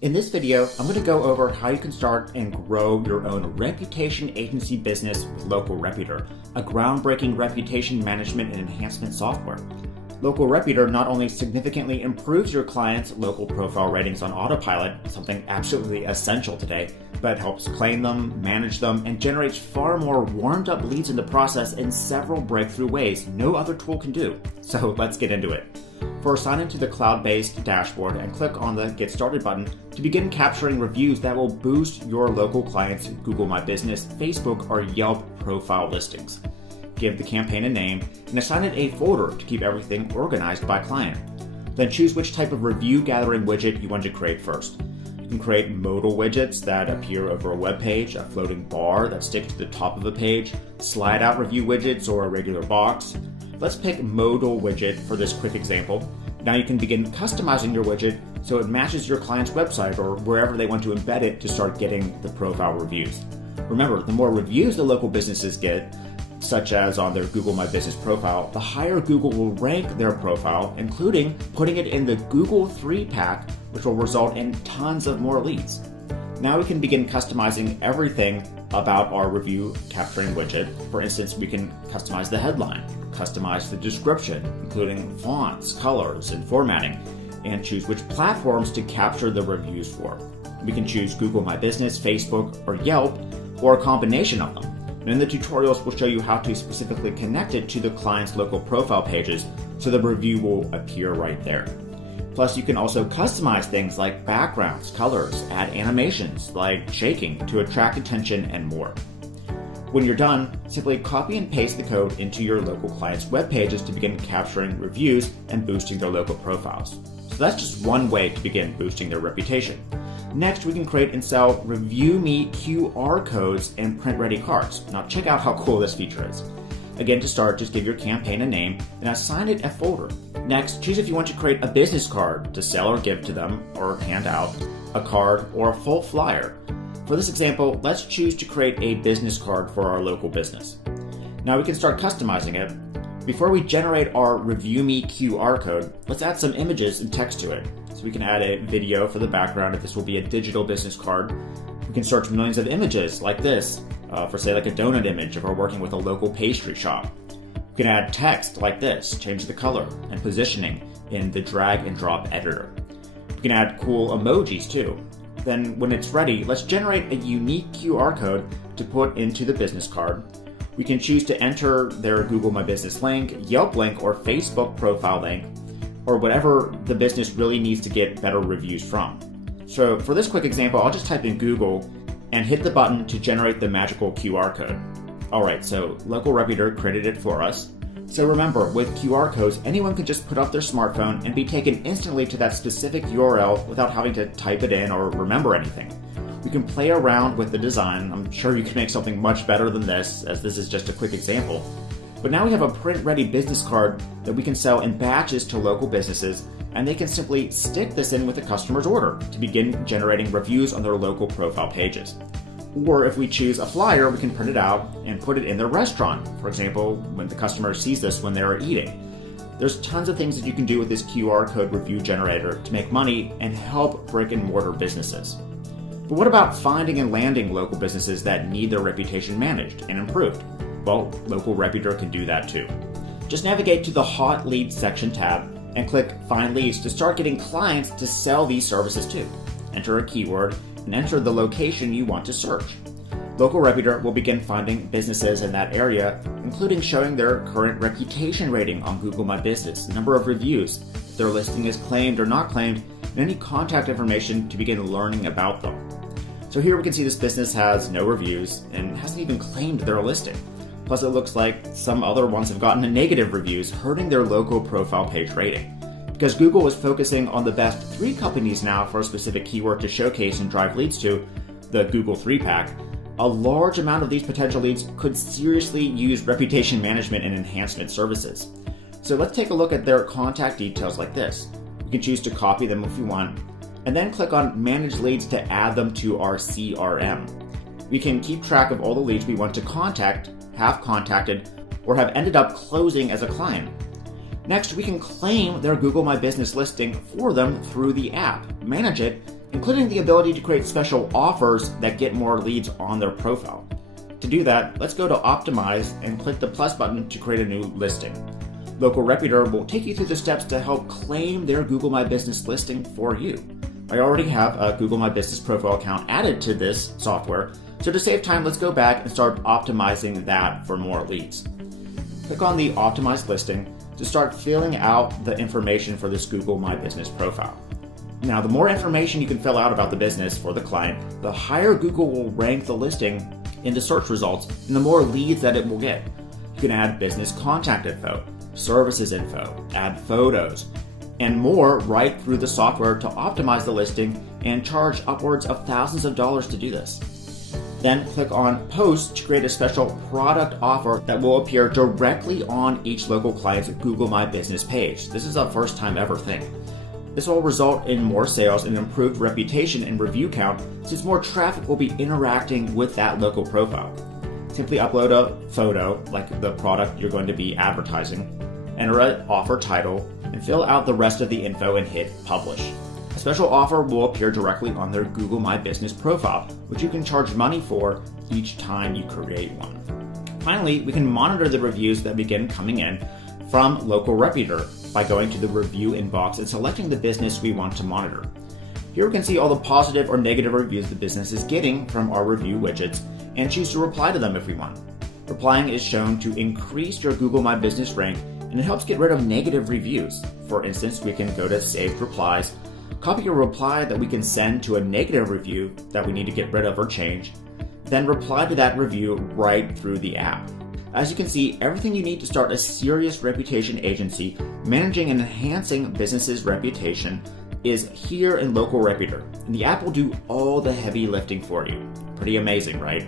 In this video, I'm going to go over how you can start and grow your own reputation agency business with LocalReputor, a groundbreaking reputation management and enhancement software. LocalReputor not only significantly improves your clients' local profile ratings on autopilot, something absolutely essential today, but helps claim them, manage them, and generates far more warmed-up leads in the process in several breakthrough ways no other tool can do. So let's get into it. First, sign into the cloud-based dashboard and click on the Get Started button to begin capturing reviews that will boost your local clients' Google My Business, Facebook, or Yelp profile listings. Give the campaign a name and assign it a folder to keep everything organized by client. Then choose which type of review gathering widget you want to create first. You can create modal widgets that appear over a web page, a floating bar that sticks to the top of a page, slide out review widgets, or a regular box. Let's pick modal widget for this quick example. Now you can begin customizing your widget so it matches your client's website or wherever they want to embed it to start getting the profile reviews. Remember, the more reviews the local businesses get, such as on their Google My Business profile, the higher Google will rank their profile, including putting it in the Google 3-pack, which will result in tons of more leads. Now we can begin customizing everything about our review capturing widget. For instance, we can customize the headline, customize the description, including fonts, colors, and formatting, and choose which platforms to capture the reviews for. We can choose Google My Business, Facebook, or Yelp, or a combination of them. And in the tutorials, we'll show you how to specifically connect it to the client's local profile pages so the review will appear right there. Plus, you can also customize things like backgrounds, colors, add animations like shaking to attract attention, and more. When you're done, simply copy and paste the code into your local client's web pages to begin capturing reviews and boosting their local profiles. So that's just one way to begin boosting their reputation. Next, we can create and sell Review Me QR codes and print-ready cards. Now check out how cool this feature is. Again, to start, just give your campaign a name and assign it a folder. Next, choose if you want to create a business card to sell or give to them or hand out, a card, or a full flyer. For this example, let's choose to create a business card for our local business. Now we can start customizing it. Before we generate our Review Me QR code, let's add some images and text to it. So we can add a video for the background if this will be a digital business card. We can search millions of images like this, for say like a donut image if we're working with a local pastry shop. We can add text like this, change the color and positioning in the drag and drop editor. We can add cool emojis too. Then when it's ready, let's generate a unique QR code to put into the business card. We can choose to enter their Google My Business link, Yelp link, or Facebook profile link, or whatever the business really needs to get better reviews from. So for this quick example, I'll just type in Google and hit the button to generate the magical QR code. Alright, so LocalReputor created it for us. So remember, with QR codes, anyone can just put up their smartphone and be taken instantly to that specific URL without having to type it in or remember anything. We can play around with the design. I'm sure you can make something much better than this, as this is just a quick example. But now we have a print-ready business card that we can sell in batches to local businesses, and they can simply stick this in with the customer's order to begin generating reviews on their local profile pages. Or if we choose a flyer, we can print it out and put it in their restaurant. For example, when the customer sees this when they're eating. There's tons of things that you can do with this QR code review generator to make money and help brick and mortar businesses. But what about finding and landing local businesses that need their reputation managed and improved? Well, LocalReputor can do that too. Just navigate to the Hot Leads section tab and click Find Leads to start getting clients to sell these services to. Enter a keyword and enter the location you want to search. LocalReputor will begin finding businesses in that area, including showing their current reputation rating on Google My Business, number of reviews, if their listing is claimed or not claimed, and any contact information to begin learning about them. So here we can see this business has no reviews and hasn't even claimed their listing. Plus it looks like some other ones have gotten negative reviews, hurting their local profile page rating. Because Google is focusing on the best 3 companies now for a specific keyword to showcase and drive leads to, the Google 3-pack, a large amount of these potential leads could seriously use reputation management and enhancement services. So let's take a look at their contact details like this. You can choose to copy them if you want, and then click on Manage Leads to add them to our CRM. We can keep track of all the leads we want to contact, have contacted, or have ended up closing as a client. Next, we can claim their Google My Business listing for them through the app, manage it, including the ability to create special offers that get more leads on their profile. To do that, let's go to Optimize and click the plus button to create a new listing. LocalReputor will take you through the steps to help claim their Google My Business listing for you. I already have a Google My Business profile account added to this software, so to save time, let's go back and start optimizing that for more leads. Click on the Optimize listing to start filling out the information for this Google My Business profile. Now, the more information you can fill out about the business for the client, the higher Google will rank the listing into search results and the more leads that it will get. You can add business contact info, services info, add photos, and more right through the software to optimize the listing and charge upwards of thousands of dollars to do this. Then click on Post to create a special product offer that will appear directly on each local client's Google My Business page. This is a first time ever thing. This will result in more sales and improved reputation and review count, since more traffic will be interacting with that local profile. Simply upload a photo, like the product you're going to be advertising, enter an offer title, and fill out the rest of the info and hit Publish. A special offer will appear directly on their Google My Business profile, which you can charge money for each time you create one. Finally, we can monitor the reviews that begin coming in from LocalReputor by going to the review inbox and selecting the business we want to monitor. Here we can see all the positive or negative reviews the business is getting from our review widgets and choose to reply to them if we want. Replying is shown to increase your Google My Business rank, and it helps get rid of negative reviews. For instance, we can go to Saved Replies, copy a reply that we can send to a negative review that we need to get rid of or change, then reply to that review right through the app. As you can see, everything you need to start a serious reputation agency managing and enhancing businesses' reputation is here in LocalReputor, and the app will do all the heavy lifting for you. Pretty amazing, right?